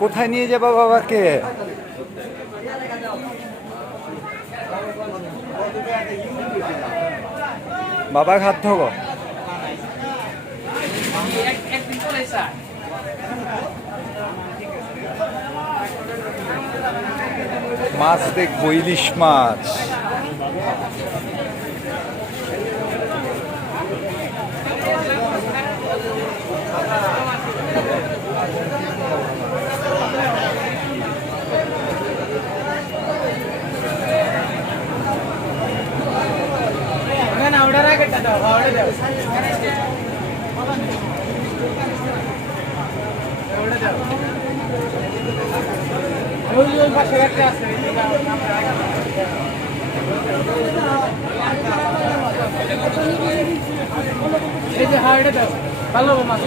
কোথায় নিয়ে যাবা বাবাকে? বাবা খাদ্য গো একদিন চলে স্যার মাছ দেখব ইলিশ মাছ। এই যে এটা দাও। ভালো মাছ।